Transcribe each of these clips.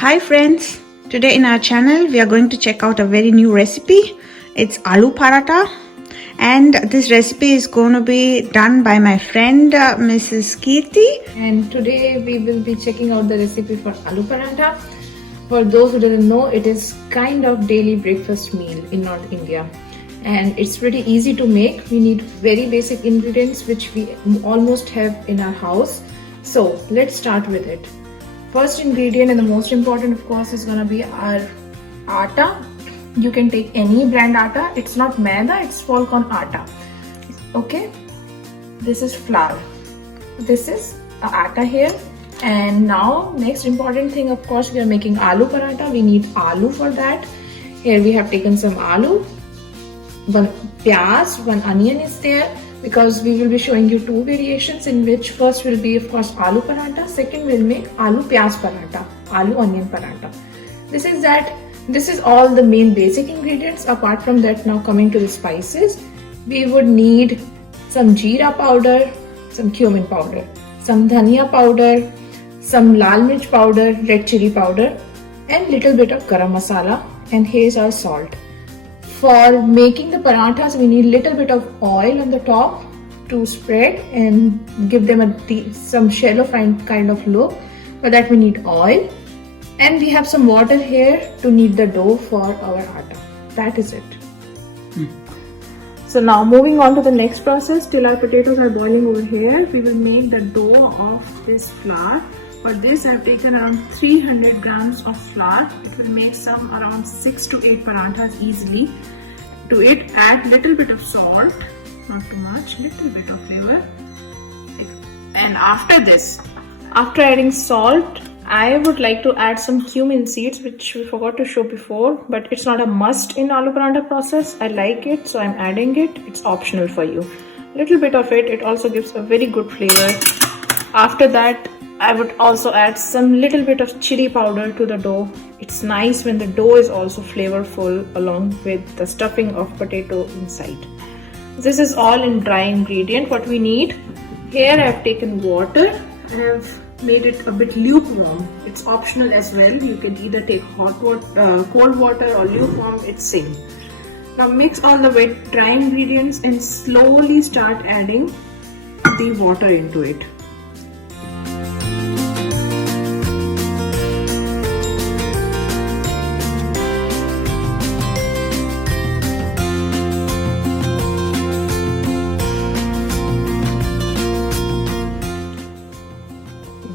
Hi friends, today in our channel we are going to check out a very new recipe. It's aloo paratha, and this recipe is going to be done by my friend Mrs. Kirti. And today we will be checking out the recipe for aloo paratha. For those who didn't know, it is kind of daily breakfast meal in North India, and it's pretty easy to make. We need very basic ingredients which we almost have in our house. So let's start with it. First ingredient and the most important of course is gonna be our atta. You can take any brand atta. It's not maida, it's Falcon atta. Okay, this is flour. This is atta here. And now next important thing, of course, we are making aloo paratha. We need aloo for that. Here we have taken some aloo, one pyaz, one onion is there, because we will be showing you two variations in which first will be of course aloo paratha, second will make aloo pyaz paratha, aloo onion paratha. This is all the main basic ingredients. Apart from that, now coming to the spices, we would need some jeera powder, some cumin powder, some dhania powder, some lal mirch powder, red chili powder, and little bit of garam masala, and here's our salt. For making the parathas, we need little bit of oil on the top to spread and give them some shallow kind of look. For that we need oil, and we have some water here to knead the dough for our atta. That is it. So now moving on to the next process, till our potatoes are boiling over here, we will make the dough of this flour. For this I have taken around 300 grams of flour. It will make some around 6 to 8 parathas easily. To it add little bit of salt, not too much, little bit of flavor. And after this, after adding salt, I would like to add some cumin seeds, which we forgot to show before, but it's not a must in aloo paratha process. I like it, so I'm adding it. It's optional for you. Little bit of it, it also gives a very good flavor. After that, I would also add some little bit of chili powder to the dough. It's nice when the dough is also flavorful along with the stuffing of potato inside. This is all in dry ingredient. What we need here, I have taken water. I have made it a bit lukewarm. It's optional as well. You can either take hot water, cold water, or lukewarm. It's same. Now mix all the wet dry ingredients and slowly start adding the water into it.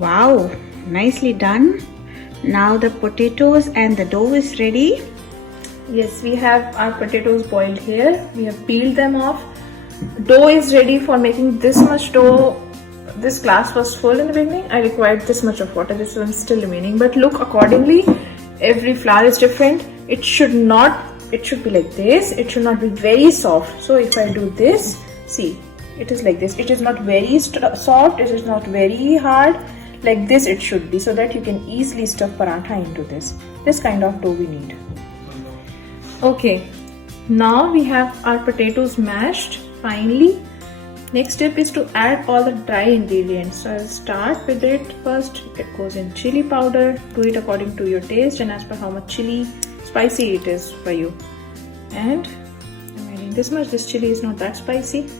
Wow, nicely done. Now the potatoes and the dough is ready. Yes, we have our potatoes boiled here. We have peeled them off. Dough is ready for making this much dough. This glass was full in the beginning. I required this much of water. This one is still remaining. But look accordingly. Every flour is different. It should be like this. It should not be very soft. So if I do this, see, it is like this. It is not very soft. It is not very hard. Like this it should be, so that you can easily stuff paratha into this. This kind of dough we need. Okay, now we have our potatoes mashed finely. Next step is to add all the dry ingredients. So I'll start with it first. It goes in chili powder. Do it according to your taste and as per how much chili spicy it is for you. And I'm adding this much. This chili is not that spicy.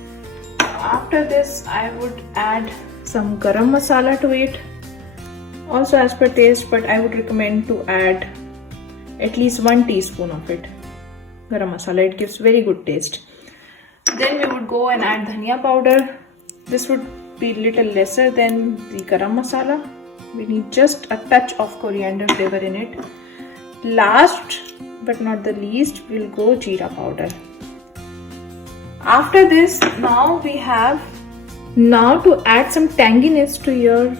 After this, I would add some garam masala to it. Also as per taste, but I would recommend to add at least 1 teaspoon of it. Garam masala, it gives very good taste. Then we would go and add dhania powder. This would be little lesser than the garam masala. We need just a touch of coriander flavor in it. Last but not the least, we'll go jeera powder. After this, now we have to add some tanginess to your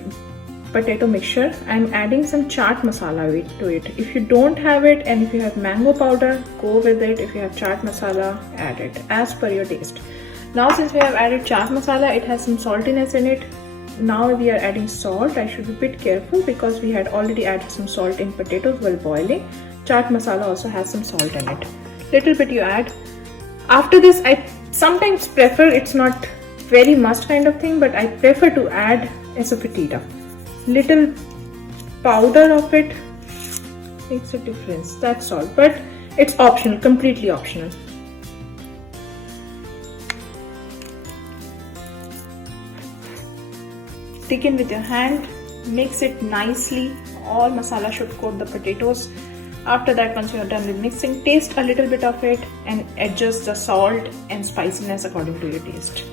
potato mixture. I'm adding some chaat masala to it. If you don't have it, and if you have mango powder, go with it. If you have chaat masala, add it as per your taste. Now since we have added chaat masala, it has some saltiness in it. Now we are adding salt. I should be a bit careful because we had already added some salt in potatoes while boiling. Chaat masala also has some salt in it. Little bit you add. After this, I sometimes prefer, it's not very must kind of thing, but I prefer to add asafoetida. Little powder of it makes a difference. That's all. But it's optional, completely optional. Thicken with your hand, mix it nicely. All masala should coat the potatoes. After that, once you are done with mixing, taste a little bit of it and adjust the salt and spiciness according to your taste.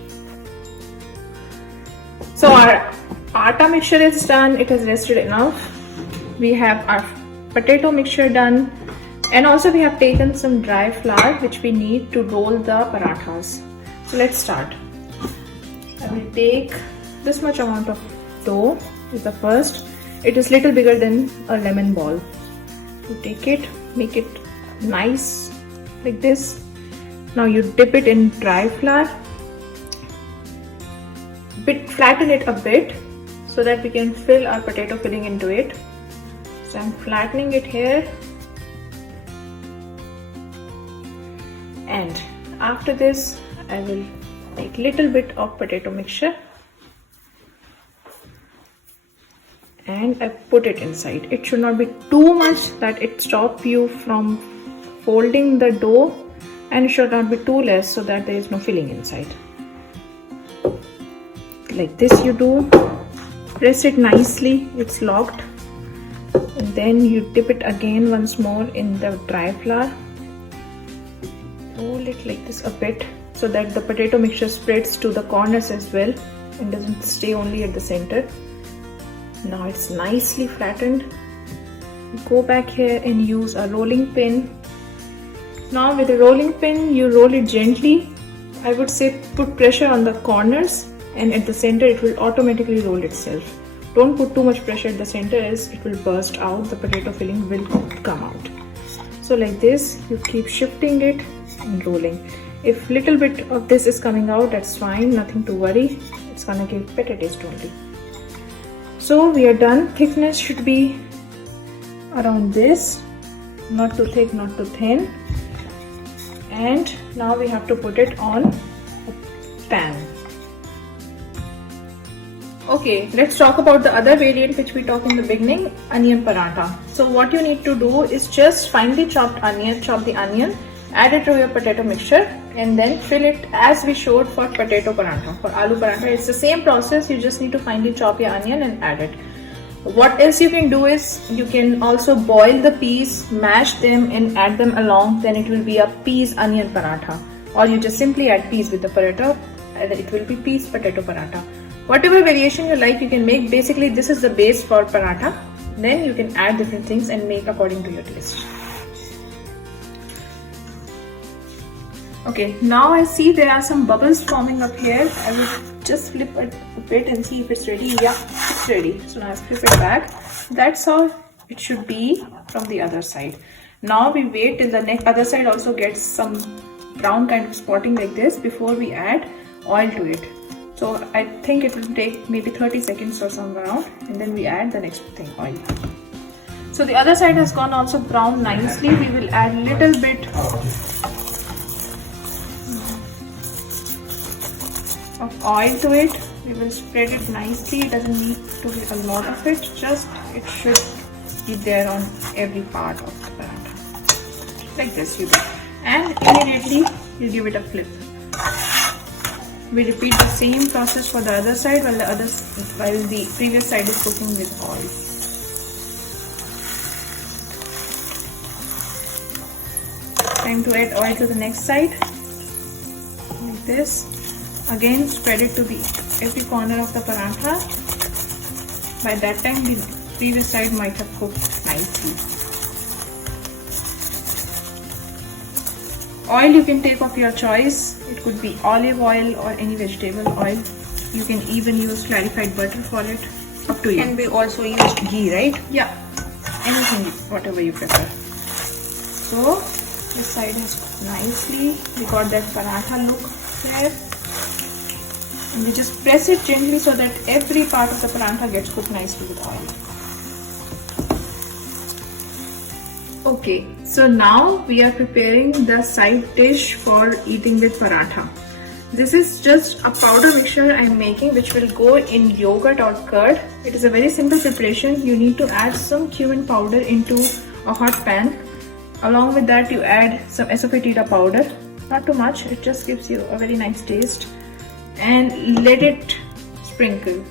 So our atta mixture is done. It has rested enough. We have our potato mixture done, and also we have taken some dry flour which we need to roll the parathas. So let's start. I will take this much amount of dough is the first. It is little bigger than a lemon ball. You take it, make it nice like this. Now you dip it in dry flour, flatten it a bit so that we can fill our potato filling into it. So I'm flattening it here, and after this I will take little bit of potato mixture and I put it inside. It should not be too much that it stops you from folding the dough, and it should not be too less so that there is no filling inside. Like this you do, press it nicely, it's locked, and then you dip it again once more in the dry flour. Roll it like this a bit so that the potato mixture spreads to the corners as well and doesn't stay only at the center. Now it's nicely flattened. Go back here and use a rolling pin. Now with a rolling pin you roll it gently. I would say put pressure on the corners, and at the center it will automatically roll itself. Don't put too much pressure at the center as it will burst out, the potato filling will come out. So like this you keep shifting it and rolling. If little bit of this is coming out, that's fine, nothing to worry. It's gonna give better taste only. So we are done. Thickness should be around this, not too thick, not too thin. And now we have to put it on a pan. Okay, let's talk about the other variant which we talked in the beginning, onion paratha. So what you need to do is just finely chop the onion, add it to your potato mixture, and then fill it as we showed for potato paratha. For aloo paratha, it's the same process. You just need to finely chop your onion and add it. What else you can do is you can also boil the peas, mash them and add them along. Then it will be a peas onion paratha. Or you just simply add peas with the paratha and it will be peas potato paratha. Whatever variation you like, you can make. Basically, this is the base for paratha. Then you can add different things and make according to your taste. Okay, now I see there are some bubbles forming up here. I will just flip it a bit and see if it's ready. Yeah, it's ready. So now I flip it back. That's how it should be from the other side. Now we wait till the other side also gets some brown kind of spotting like this before we add oil to it. So I think it will take maybe 30 seconds or somewhere around, and then we add the next thing, oil. So the other side has gone also brown nicely. We will add little bit of oil to it. We will spread it nicely. It doesn't need to be a lot of it, just it should be there on every part of the paratha. Like this you do. And immediately you give it a flip. We repeat the same process for the other side while the previous side is cooking with oil. Time to add oil to the next side. Like this. Again, spread it to every corner of the paratha. By that time, the previous side might have cooked nicely. Oil you can take of your choice. It could be olive oil or any vegetable oil. You can even use clarified butter for it. Up to you. Can be also used ghee, right? Yeah, anything, whatever you prefer. So this side is cooked nicely. We got that paratha look there. And we just press it gently so that every part of the paratha gets cooked nicely with oil. Okay, so now we are preparing the side dish for eating with paratha. This is just a powder mixture I am making which will go in yogurt or curd. It is a very simple preparation. You need to add some cumin powder into a hot pan. Along with that, you add some asafoetida powder. Not too much, it just gives you a very nice taste. And let it sprinkle.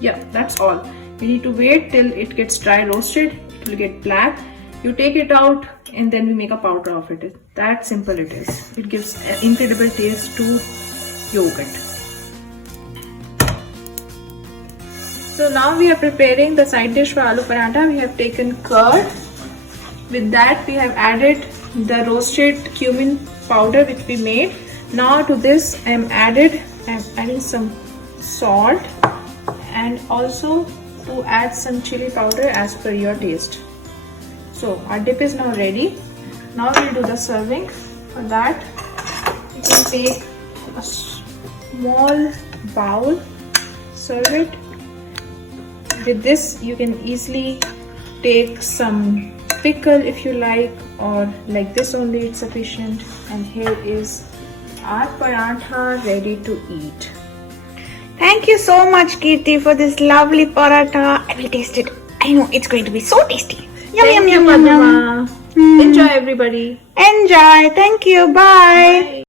Yeah, that's all. You need to wait till it gets dry roasted. It will get black. You take it out and then we make a powder of it. That simple it is. It gives an incredible taste to yogurt. So now we are preparing the side dish for aloo paratha. We have taken curd. With that we have added the roasted cumin powder which we made. Now to this I am adding some salt and also to add some chili powder as per your taste. So our dip is now ready. Now we'll do the serving. For that you can take a small bowl, serve it. With this you can easily take some pickle if you like, or like this only it's sufficient. And here is our paratha ready to eat. Thank you so much, Kirti, for this lovely paratha. I will taste it. I know it's going to be so tasty. Yum, Thank yum, you, yum, yum, yum. Padma. Enjoy everybody. Enjoy. Thank you. Bye. Bye.